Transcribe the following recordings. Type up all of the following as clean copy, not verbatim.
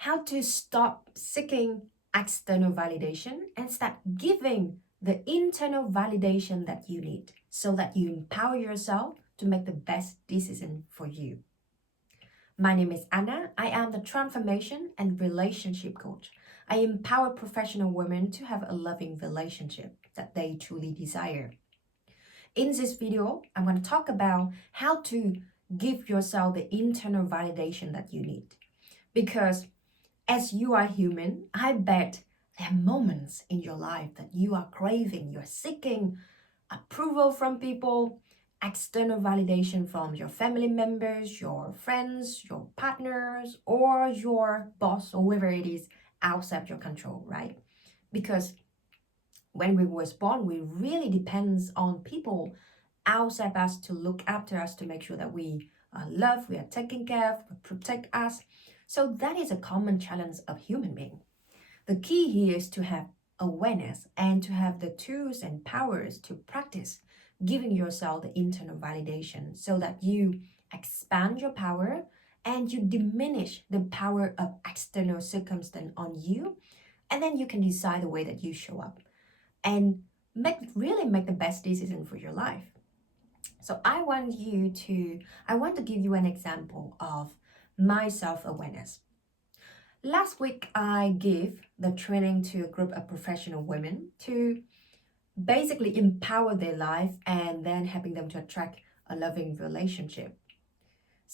how to stop seeking external validation and start giving the internal validation that you need so that you empower yourself to make the best decision for you. My name is Anna. I am the transformation and relationship coach. I empower professional women to have a loving relationship that they truly desire. In this video, I'm going to talk about how to give yourself the internal validation that you need. Because as you are human, I bet there are moments in your life that you are craving, you're seeking approval from people, external validation from your family members, your friends, your partners, or your boss, or whoever it is outside your control, right? Because when we was born, we really depends on people outside us to look after us, to make sure that we are loved, we are taken care of, we protect us. So that is a common challenge of human being. The key here is to have awareness and to have the tools and powers to practice giving yourself the internal validation so that you expand your power and you diminish the power of external circumstance on you, and then you can decide the way that you show up and really make the best decision for your life. So I want to give you an example of my self-awareness. Last week, I gave the training to a group of professional women to basically empower their life and then helping them to attract a loving relationship.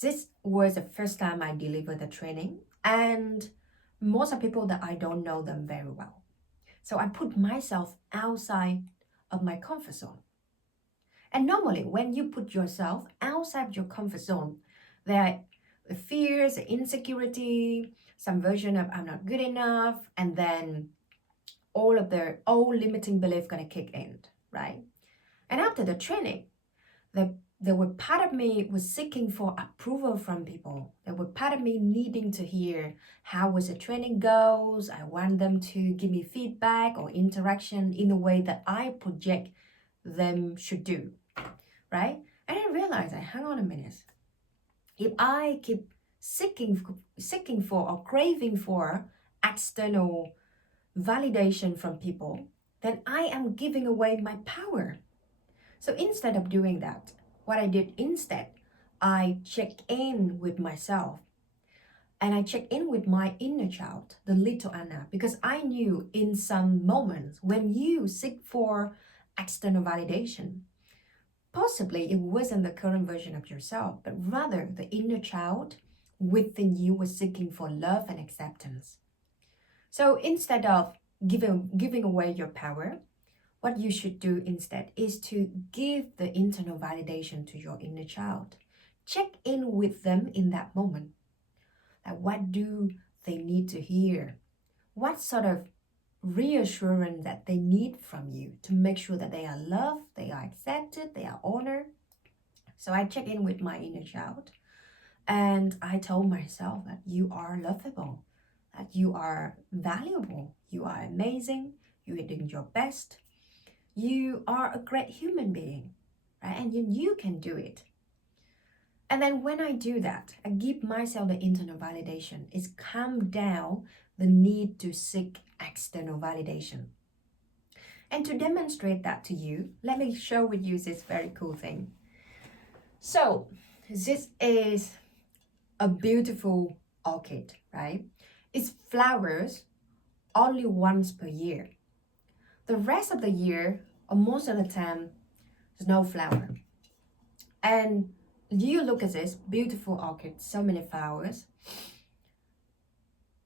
This was the first time I delivered the training, and most of people that I don't know them very well. So I put myself outside of my comfort zone. And normally, when you put yourself outside your comfort zone, there are fears, insecurity, some version of I'm not good enough, and then all of their old limiting belief gonna kick in, right? And after the training, there were part of me was seeking for approval from people. There were part of me needing to hear how was the training goes. I want them to give me feedback or interaction in the way that I project them should do, right? And I realized, hang on a minute. If I keep seeking for or craving for external validation from people, then I am giving away my power. So instead of doing that, what I did instead, I checked in with myself and I checked in with my inner child, the little Anna, because I knew in some moments when you seek for external validation, possibly it wasn't the current version of yourself, but rather the inner child within you was seeking for love and acceptance. So instead of giving away your power, what you should do instead is to give the internal validation to your inner child. Check in with them in that moment. Like, what do they need to hear? What sort of reassurance that they need from you to make sure that they are loved, they are accepted, they are honored. So I check in with my inner child and I told myself that you are lovable, that you are valuable, you are amazing, you are doing your best, you are a great human being, right? And you can do it. And then when I do that, I give myself the internal validation. It's calm down the need to seek external validation. And to demonstrate that to you, let me share with you this very cool thing. So this is a beautiful orchid, right? It flowers only once per year. The rest of the year, or most of the time, there's no flower. And you look at this beautiful orchid, so many flowers.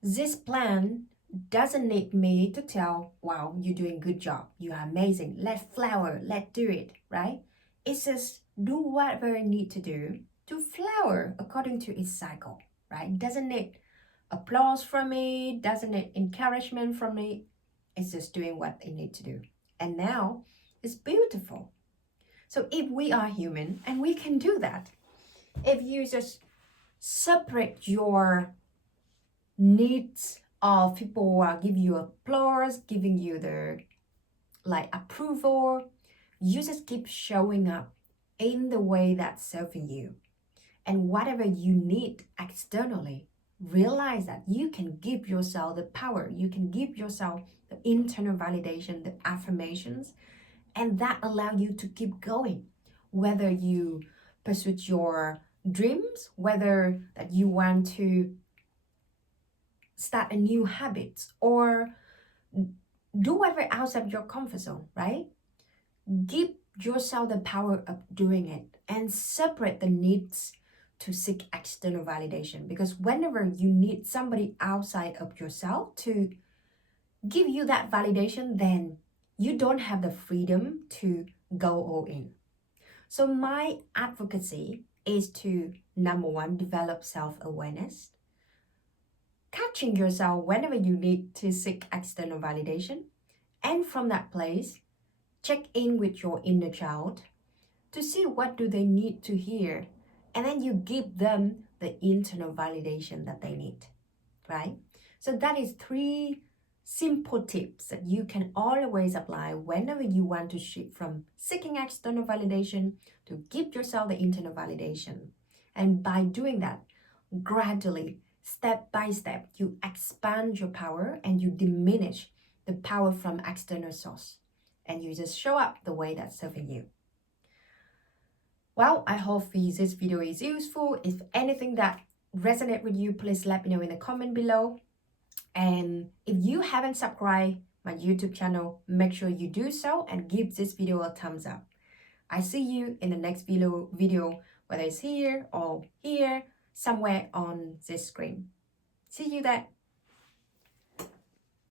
This plant doesn't need me to tell, wow, you're doing a good job, you are amazing, let's flower, let's do it, right? It says do whatever it needs to do to flower according to its cycle, right? Doesn't need applause from me, doesn't need encouragement from me. It's just doing what it needs to do. And now it's beautiful. So if we are human and we can do that, if you just separate your needs of people who are giving you applause, giving you the approval, you just keep showing up in the way that's serving you. And whatever you need externally, realize that you can give yourself the power, you can give yourself the internal validation, the affirmations, and that allow you to keep going. Whether you pursue your dreams, whether that you want to start a new habit or do whatever outside your comfort zone, right? Give yourself the power of doing it and separate the needs to seek external validation, because whenever you need somebody outside of yourself to give you that validation, then you don't have the freedom to go all in. So my advocacy is to, number one, develop self-awareness, catching yourself whenever you need to seek external validation, and from that place check in with your inner child to see what do they need to hear, and then you give them the internal validation that they need, right? So that is 3 simple tips that you can always apply whenever you want to shift from seeking external validation to give yourself the internal validation. And by doing that, gradually, step by step, you expand your power and you diminish the power from external source, and you just show up the way that's serving you. Well, I hope this video is useful. If anything that resonates with you, please let me know in the comment below. And if you haven't subscribed my YouTube channel, make sure you do so and give this video a thumbs up. I see you in the next video, whether it's here or here, somewhere on this screen. See you there.